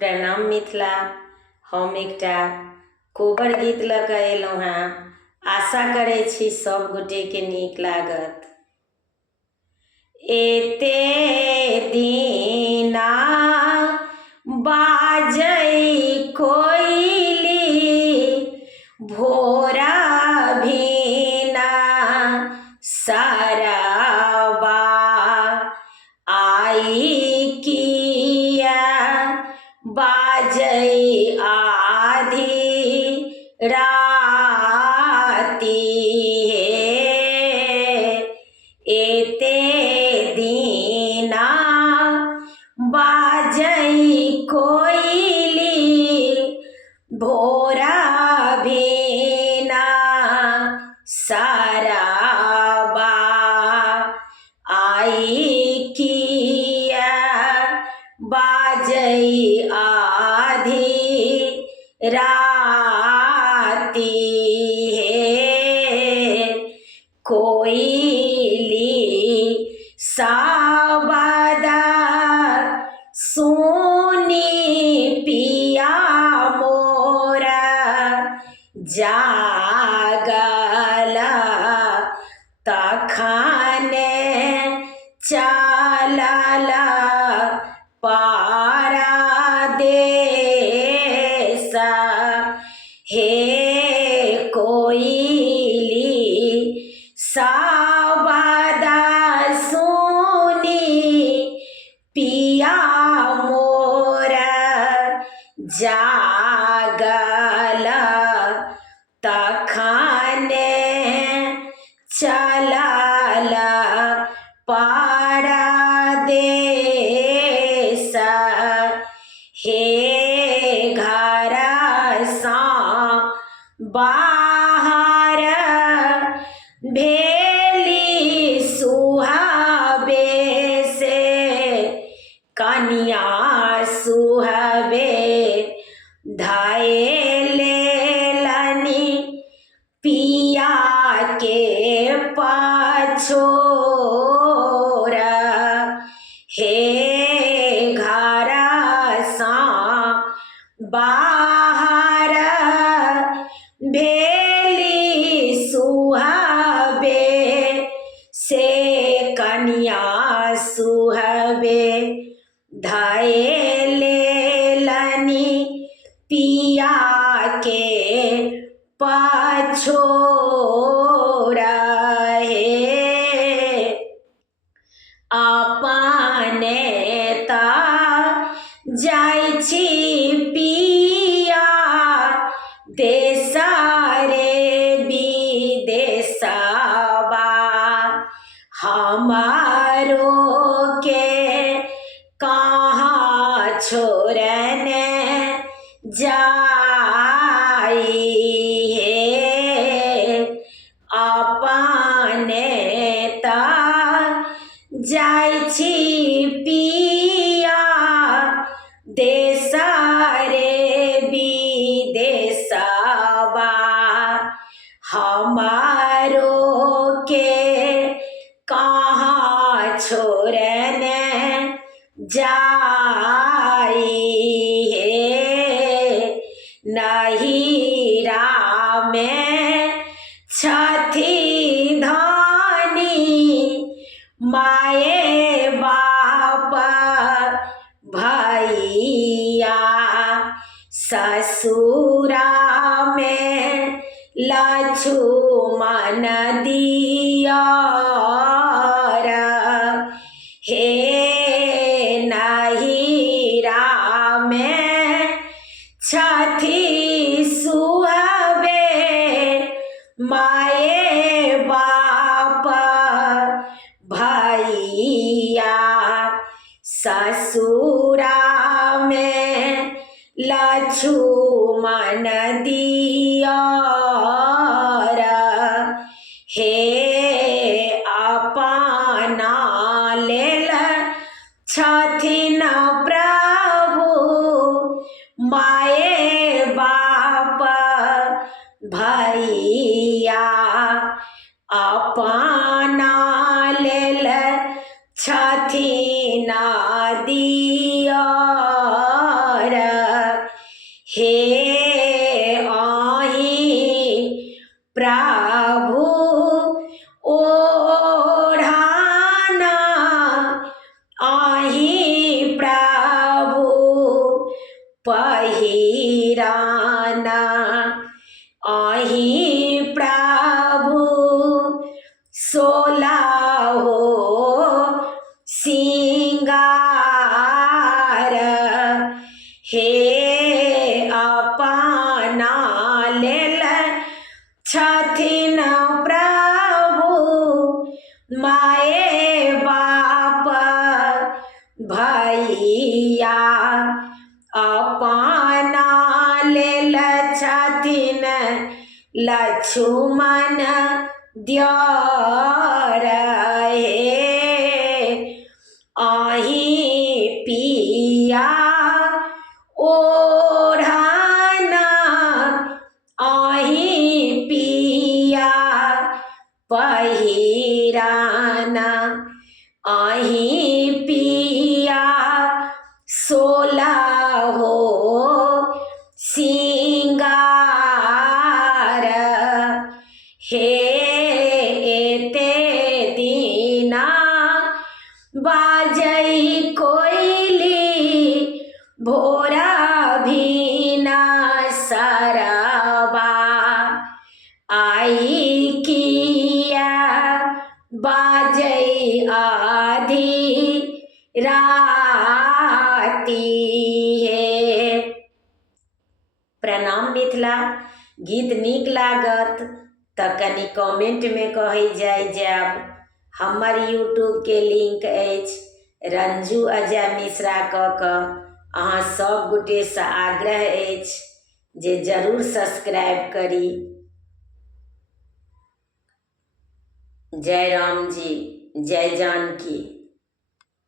प्रणाम मिथिला। हम एकटा कोबर गीत लऽ कऽ अयलहुँ हेँ। आशा करै छी सब गोटेके नीक लागत। एते दीना बाजै कोइली, भोरा भीना सरबा, आई किया बाजै आधी राती हे। एते दीना बाजै कोइली, भोरा भीना सरबा, आई किया बाजै आधी राती हे। कोइली शब्द सुनी पिया मोरा जागल, तखने चलल परदेस हे। कोइली शब्द सुनी पिया मोरा जागल, तखने चलल परदेस हे। घर सँ बाहर भेली सुहबे से, कनिया सुहबे धए लेलनि पिया के पछोर हे। घर सँ बाहर भेली सुहबे से, कनिया सुहबे धए लेलनि पिया के पछोर हे। अपने तऽ जाइ छी पिया देश रे विदेशवा, हमारो के कहाँ छोड़ने जाई हे। अपने तऽ जाइ छी पिया देश रे विदेशवा, हमारो के कहाँ छोड़ने जाई हे। नहिरा में छथि धनी माये बाप भैया, ससुरा में लक्ष्मण दियर हे। नहिरा में छथि सुहबे माये बाप भैया, ससुरा में लक्ष्मण दियर हे। अपना लेल छथिन प्रभु माये बाप भैया, अपना लेल छथिन दियर हे आही प्रभु ओढ़ाना, आही प्रभु पहिराना, आही प्रभु सोला हो सिंगार, हे अपना लेल छथिन प्रभु माए बाप भैया, अपना लेल छथिन लक्ष्मण दियर, हे आही पिया ओढ़ाना, आही पिया पहिराना, आही पिया सोला हो सिंगार, हे एते दीना बाजै कोयली, भोरा भीना सरबा, आई किया बाजै आधी राती है। प्रणाम मिथिला। गीत नीक लागत तऽ कनि कमेंट में कही जाय जायब। हमर यूट्यूब के लिंक अछि रंजू अजय मिश्रा कऽ कऽ। अहाँ सब गोटे से आग्रह अछि जे जरूर सब्सक्राइब करी। जय राम जी, जय जानकी।